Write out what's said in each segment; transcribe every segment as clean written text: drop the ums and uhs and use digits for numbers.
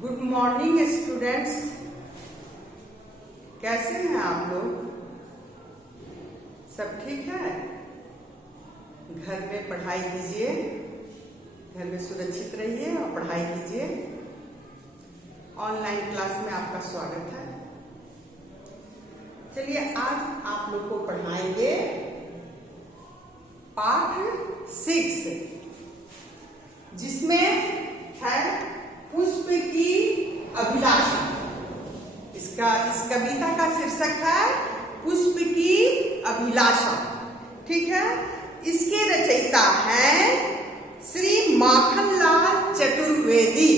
Good morning students. कैसे हैं आप लोग? सब ठीक है? घर में पढ़ाई कीजिए, घर में सुरक्षित रहिए और पढ़ाई कीजिए। ऑनलाइन क्लास में आपका स्वागत है। चलिए आज आप लोग को पढ़ाएंगे पाठ 6, जिसमें है पुष्प की अभिलाषा। इस कविता का शीर्षक है पुष्प की अभिलाषा। ठीक है। इसके रचयिता हैं श्री माखनलाल चतुर्वेदी।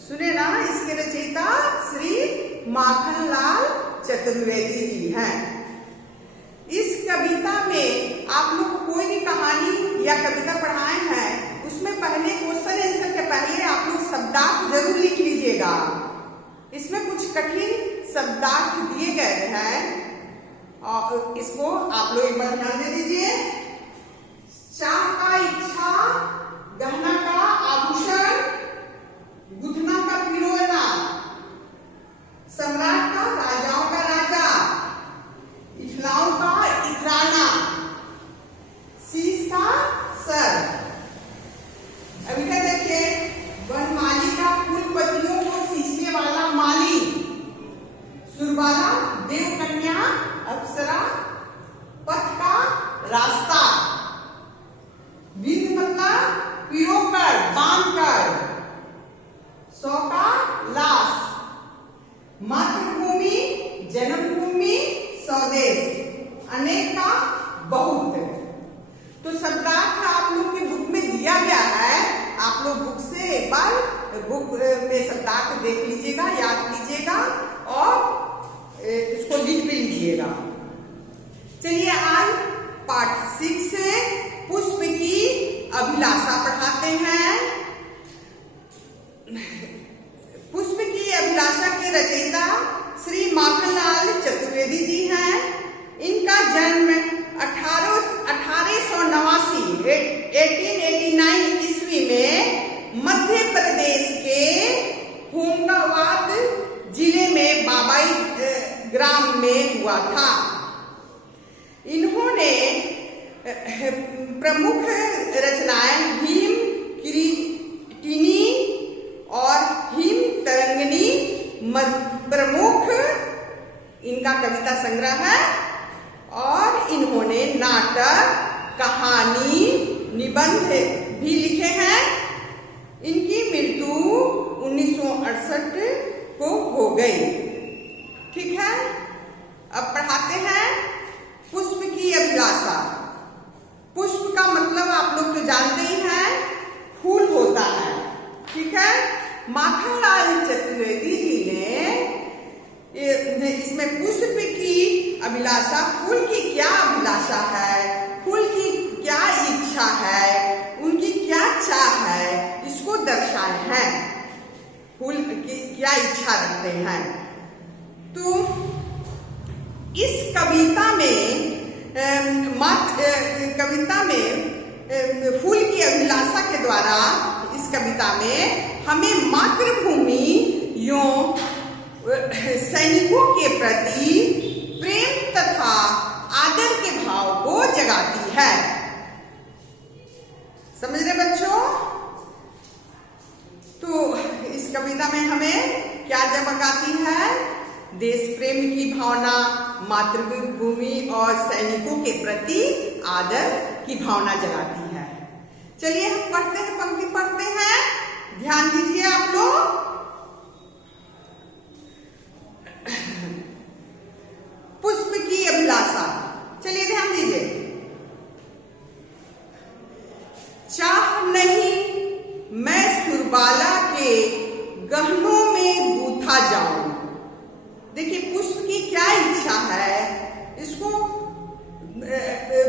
सुने ना, इसके रचयिता श्री माखनलाल चतुर्वेदी जी हैं। इस कविता में आप लोग कोई भी कहानी या कविता पढ़ाए हैं, उसमें पहले क्वेश्चन आंसर के पहले आप लोग शब्दार्थ जरूर लिख लीजिएगा। इसमें कुछ कठिन शब्दार्थ दिए गए हैं और इसको आप लोग एक बार ध्यान दे दीजिए। चाह का इच्छा, गहना का आभूषण, गुथना का पिरोना, सम्राट का राजाओं का राजा, इथलाओं का इतराना, शीश का सर। अभी क्या देखिए, वनमाली का फूल पत्तियों को सींचने वाला माली, सुरबाला देव कन्या अप्सरा, पथ का रास्ता, विंध मतलब पिरोकर बांधकर, सौ का लाश, मातृभूमि जन्मभूमि स्वदेश, अनेक का बहुत। तो शब्दार्थ आप लोग की बुक में दिया गया है। आप लोग बुक से एक बार बुक में शब्दार्थ देख लीजिएगा, याद कीजिएगा और इसको लिख भी लीजिएगा। चलिए आज पाठ 6 से पुष्प की अभिलाषा पढ़ाते हैं। पुष्प की अभिलाषा के रचयिता श्री माखनलाल चतुर्वेदी जी हैं। इनका जन्म 1889 ईस्वी में मध्य प्रदेश के होमगाबाद जिले में बाबाई ग्राम में हुआ था। इन्होंने प्रमुख रचनाएं हिम किरीटिनी और हिम तरंगिनी प्रमुख इनका कविता संग्रह है। और इन्होंने नाटक, कहानी, निबंध भी लिखे हैं। इनकी मृत्यु 1968 को हो गई। ठीक है। अब पढ़ाते हैं पुष्प की अभिलाषा। पुष्प का मतलब आप लोग तो जानते ही हैं, फूल होता है। ठीक है। माखनलाल चतुर्वेदी जी ने इसमें पुष्प की अभिलाषा, फूल की क्या अभिलाषा है, फूल की क्या इच्छा है, उनकी क्या चाह है, इसको दर्शाए हैं। फूल की क्या इच्छा रखते हैं। तो इस कविता में फूल की अभिलाषा के द्वारा इस कविता में हमें मातृभूमि यों सैनिकों के प्रति प्रेम तथा आदर के भाव को जगाती है। समझ रहे बच्चों? तो इस कविता में हमें क्या जगाती है? देश प्रेम की भावना, मातृभूमि और सैनिकों के प्रति आदर की भावना जगाती है। चलिए हम पढ़ते हैं, पंक्ति पढ़ते हैं। ध्यान दीजिए आप लोग। पुष्प की अभिलाषा। चलिए ध्यान दीजिए। चाह नहीं मैं सुरबाला के गहनों में गूथा जाऊं। देखिए पुष्प की क्या इच्छा है, इसको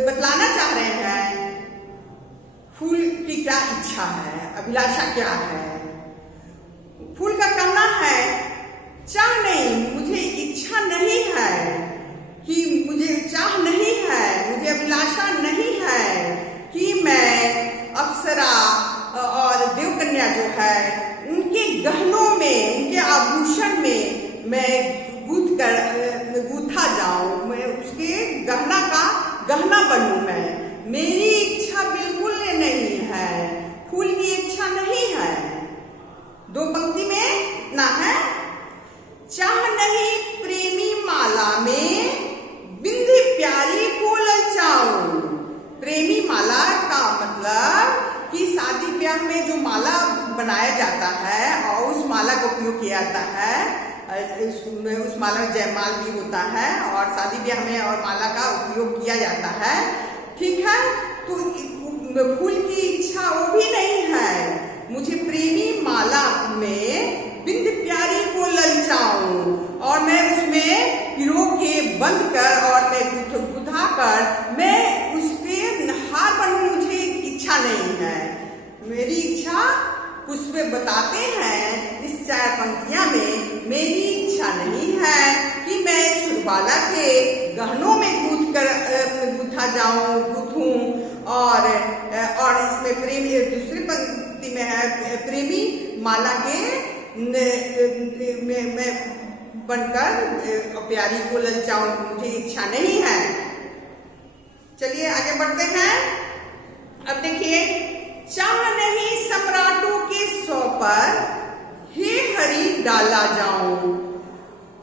बतलाना चाह रहे हैं। फूल की क्या इच्छा है, अभिलाषा क्या है? फूल का कहना है चाह नहीं, मुझे इच्छा नहीं है, कि मुझे चाह नहीं है, मुझे अभिलाषा नहीं है कि मैं अप्सरा और देवकन्या जो है उनके मैं गूथा जाऊं, मैं उसके गहना बनूं। मैं मेरी इच्छा बिल्कुल नहीं है, फूल की इच्छा नहीं है। दो पंक्ति में इतना है, चाह नहीं प्रेमी माला में बिंदी प्यारी को ललचाऊं। प्रेमी माला का मतलब कि शादी ब्याह में जो माला बनाया जाता है और उस माला का उपयोग किया जाता है, उस माला में जयमाल भी होता है और शादी ब्याह में और माला का उपयोग किया जाता है। ठीक है, तो फूल की इच्छा वो भी नहीं है। मुझे प्रेमी माला में बिंद प्यारी को ललचाऊं और मैं उसमें पिरो के बंद कर और मैं गुथा कर मैं उस पे हार बनूं, मुझे इच्छा नहीं है। मेरी इच्छा उसमें बताते हैं इस 4 पंक्तियां में, मेरी इच्छा नहीं है कि मैं सुरबाला के गहनों में गूथा जाऊं, गूथूं। और इसमें प्रेमी, दूसरी पंक्ति में है, प्रेमी माला के मैं बनकर प्यारी को ललचाऊं, मुझे इच्छा नहीं है। चलिए आगे बढ़ते हैं। अब देखिए, चाह नहीं सम्राटों के सौ पर हे हरि डाला जाऊं।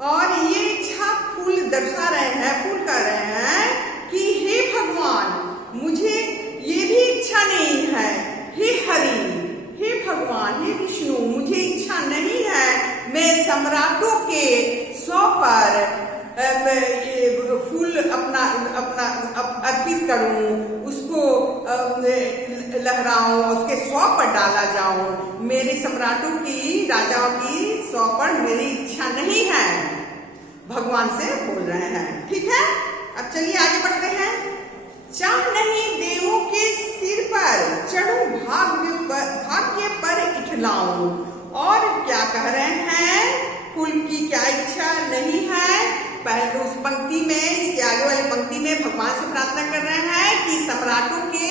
और ये इच्छा फूल दर्शा रहे हैं, फूल कर रहे हैं कि हे भगवान, मुझे ये भी इच्छा नहीं है। हे हरि, हे भगवान, हे विष्णु, मुझे इच्छा नहीं है मैं सम्राटों के सौ पर फूल अपना अर्पित करूं, उसको लहराऊं, उसके सौ पर डाला जाऊं। मेरे सम्राटों की, राजाओं की सौ पर मेरी इच्छा नहीं है, भगवान से बोल रहे हैं। ठीक है, अब चलिए आगे बढ़ते हैं। चाह नहीं देवों के सिर पर चढ़ूं, भाग्य पर इठलाऊं। और क्या कह रहे हैं, फूल की क्या इच्छा नहीं है। पहले उस पंक्ति में, इसके आगे वाली पंक्ति में भगवान से प्रार्थना कर रहे हैं कि सम्राटों के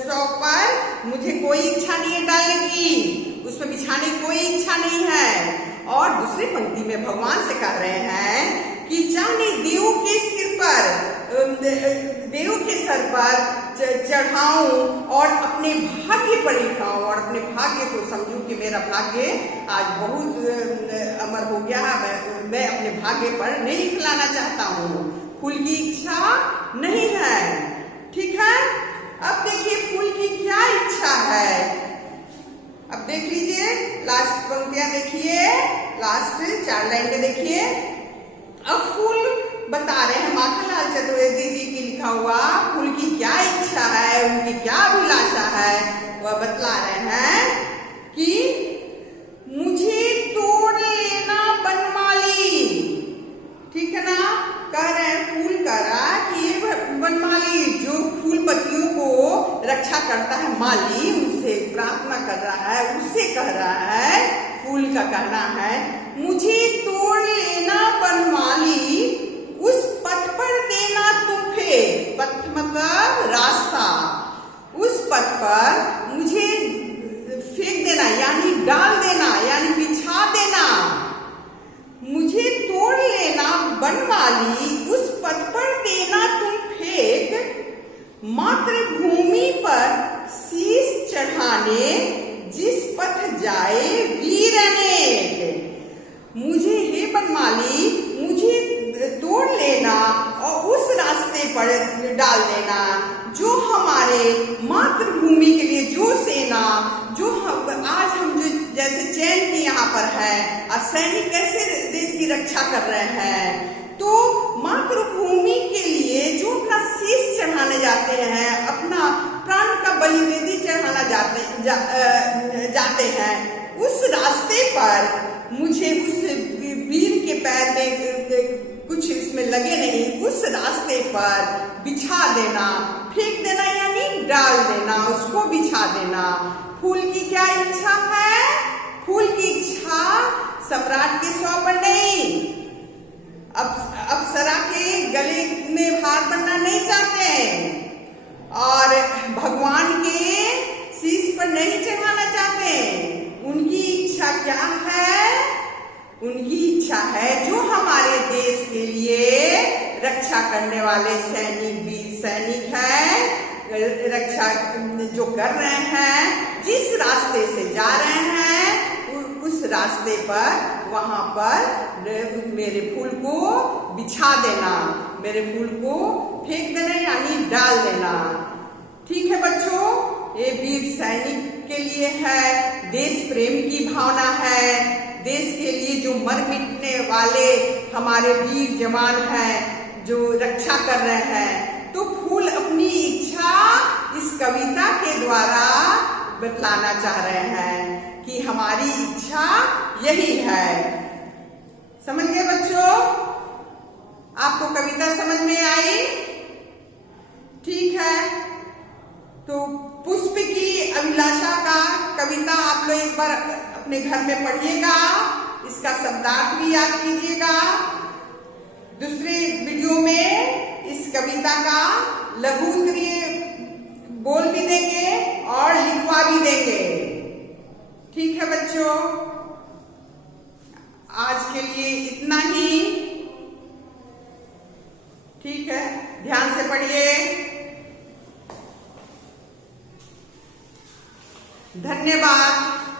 सौ पर मुझे कोई इच्छा नहीं है डालने की, उसमें बिछाने की कोई इच्छा नहीं है। और दूसरी पंक्ति में भगवान से कह रहे हैं कि चाहे देव के सिर पर, देव के सर पर चढ़ाऊं और अपने भाग्य पर लिखाऊं और अपने भाग्य को समझूं कि मेरा भाग्य आज बहुत अमर हो गया, मैं अपने भाग्य पर नहीं खिलाना चाहता हूँ। फूल की इच्छा नहीं है। ठीक है, अब देखिए फूल की क्या इच्छा है। अब देख लीजिए, लास्ट पंक्तियां देखिए, लास्ट 4 लाइन देखिए। अब फूल बता रहे हैं, माखनलाल चतुर्वेदी जी की लिखा हुआ फूल की क्या इच्छा है, उनकी क्या अभिलाषा है, वह बतला रहे हैं कि मुझे तोड़ लेना बनमाली। ठीक है ना, कह रहे हैं, फूल कह रहा है कि ये बनमाली जो फूल पत्तियों को रक्षा करता है, माली, उससे प्रार्थना कर रहा है, उससे कह रहा है, फूल का कहना है मुझे तोड़ लेना बनमाली, उस पथ पर देना तुम फेंक। पथ मतलब रास्ता, उस पथ पर मुझे फेंक देना यानी डाल देना यानी बिछा देना। मुझे तोड़ लेना बनमाली, उस पथ पर देना तुम फेंक। मातृभूमि पर शीश चढ़ाने जिस पथ जाए वीर अनेक। मुझे हे बनमाली, मुझे तोड़ लेना और उस रास्ते पर डाल देना जो हमारे मातृभूमि के लिए, जो सेना, जो आज हम जो जैसे चैन की यहाँ पर है और सैनिक कैसे देश की रक्षा कर रहे हैं, तो मातृभूमि के लिए जो अपना शीश चढ़ाने जाते हैं, अपना प्राण का बलिवेदी चढ़ाना जाते हैं, उस रास्ते पर मुझे उस वीर के पैर में कुछ इसमें लगे नहीं, उस रास्ते पर बिछा देना, फेंक देना यानी डाल देना, उसको बिछा देना। फूल की क्या इच्छा है? फूल की इच्छा सम्राट के सौ पर नहीं, अप्सरा के गले में हार बनना नहीं चाहते और भगवान के शीश पर नहीं चढ़ाना चाहते। उनकी इच्छा क्या है? उनकी इच्छा है, जो हमारे देश के लिए रक्षा करने वाले सैनिक, वीर सैनिक हैं, रक्षा जो कर रहे हैं, जिस रास्ते से जा रहे हैं उस रास्ते पर वहां पर मेरे फूल को बिछा देना, मेरे फूल को फेंक देना यानी डाल देना। ठीक है बच्चों, ये वीर सैनिक के लिए है, देश प्रेम की भावना है, देश के लिए जो मर मिटने वाले हमारे वीर जवान हैं, जो रक्षा कर रहे हैं। तो फूल अपनी इच्छा इस कविता के द्वारा बतलाना चाह रहे हैं कि हमारी इच्छा यही है। समझ गए बच्चों? आपको कविता समझ में आई? ठीक है, तो पुष्प की अभिलाषा का कविता आप लोग एक बार अपने घर में पढ़िएगा, इसका शब्दार्थ भी याद कीजिएगा। दूसरे वीडियो में इस कविता का लघु उत्तरीय बोल भी देंगे और लिखवा भी देंगे। ठीक है बच्चों, आज के लिए इतना ही। ठीक है, ध्यान से पढ़िए। धन्यवाद।